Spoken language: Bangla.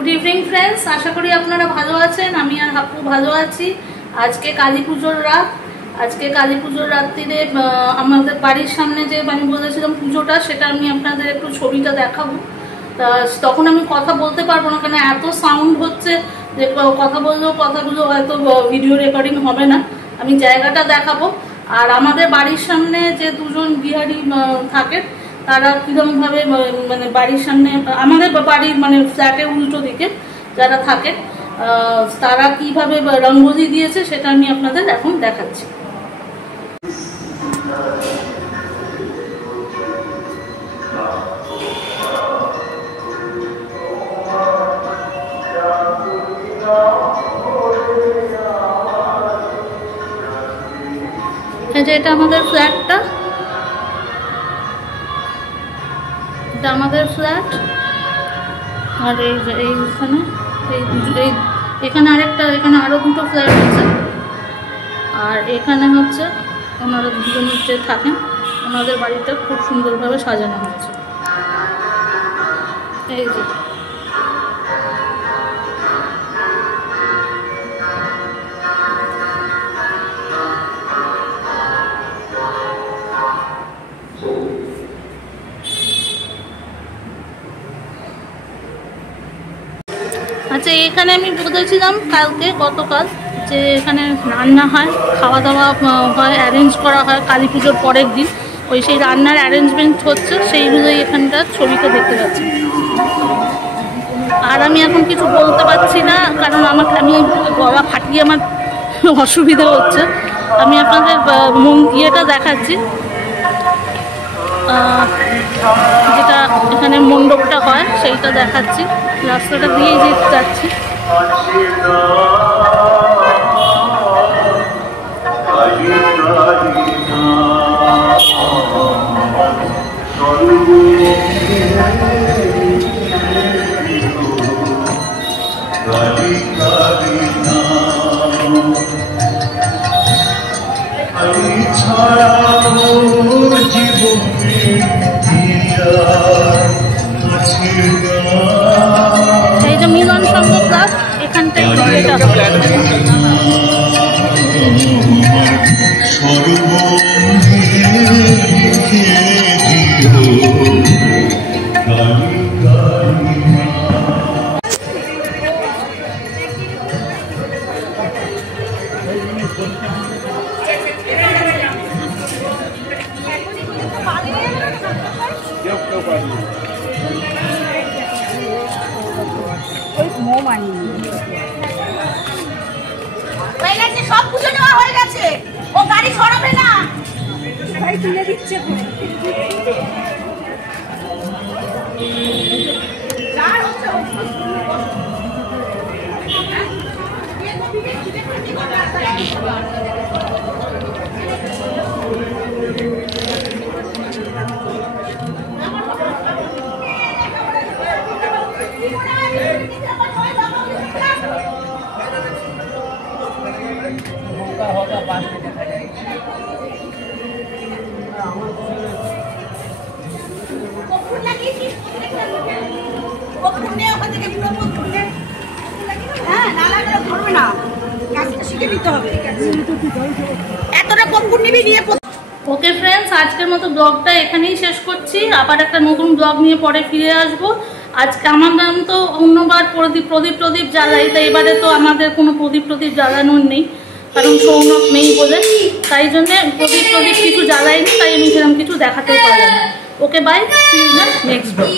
গুড ইভিনিং ফ্রেন্ডস, আশা করি আপনারা ভালো আছেন। আমি আর হাপু ভালো আছি। আজকে কালী পুজোর রাত। আজকে কালী পুজোর রাত্রিরে আমাদের বাড়ির সামনে যে আমি বলেছিলাম পুজোটা, সেটা আমি আপনাদের একটু ছবিটা দেখাবো। তখন আমি কথা বলতে পারবো না, কারণ এত সাউন্ড হচ্ছে যে কথা বললেও কথাগুলো হয়তো ভিডিও রেকর্ডিং হবে না। আমি জায়গাটা দেখাবো। আর আমাদের বাড়ির সামনে যে দুজন বিহারি থাকে, তারা কীরকমভাবে মানে বাড়ির সামনে, আমাদের বাড়ির মানে ফ্ল্যাটের উল্টো দিকে যারা থাকে, তারা কিভাবে রঙ্গোলি দিয়েছে সেটা আমি আপনাদের এখন দেখাচ্ছি। এটা আমাদের ফ্ল্যাটটা, এটা আমাদের ফ্ল্যাট। আর এখানে আরেকটা, এখানে আরো দুটো ফ্ল্যাট আছে। আর এখানে হচ্ছে ওনারা দুজন যে থাকেন, ওনাদের বাড়িটা খুব সুন্দরভাবে সাজানো হচ্ছে। এই যে আচ্ছা, এখানে আমি বলেছিলাম গতকাল যে এখানে রান্না হয়, খাওয়া দাওয়া হয়, অ্যারেঞ্জ করা হয় কালী পুজোর পরের দিন। সেই রান্নার অ্যারেঞ্জমেন্ট হচ্ছে, সেইগুলোই এখানকার ছবিতে দেখতে পাচ্ছি। আর আমি এখন কিছু বলতে পারছি না, কারণ আমি গলা ফাটিয়ে আমার অসুবিধা হচ্ছে। আমি আপনাদের ইয়েটা দেখাচ্ছি, যেটা এখানে মণ্ডপটা হয় সেইটা দেখাচ্ছি। রাস্তাটা দিয়েই যেতে যাচ্ছি। এই যে মিলন সংঘ ক্লাব, এখানটাই এটা সব পুজো নেওয়া হয়ে গেছে। ও গাড়ি সরাবে না, গাড়ি তুলে দিচ্ছে। ওকে ফ্রেন্ডস, আজকের মতো ব্লগটা এখানেই শেষ করছি। আবার একটা নতুন ব্লগ নিয়ে পরে ফিরে আসবো। আজকে আমাদের তো অন্যবার প্রদীপ জ্বালাই, তাই এবারে তো আমাদের কোনো প্রদীপ জ্বালানোর নেই, কারণ সৌনক নেই বলে। তাই জন্যে প্রদীপ কিছু জ্বালাইনি, তাই আমি সেরকম কিছু দেখাতে পারলাম না। Okay bye, see you in the next blog.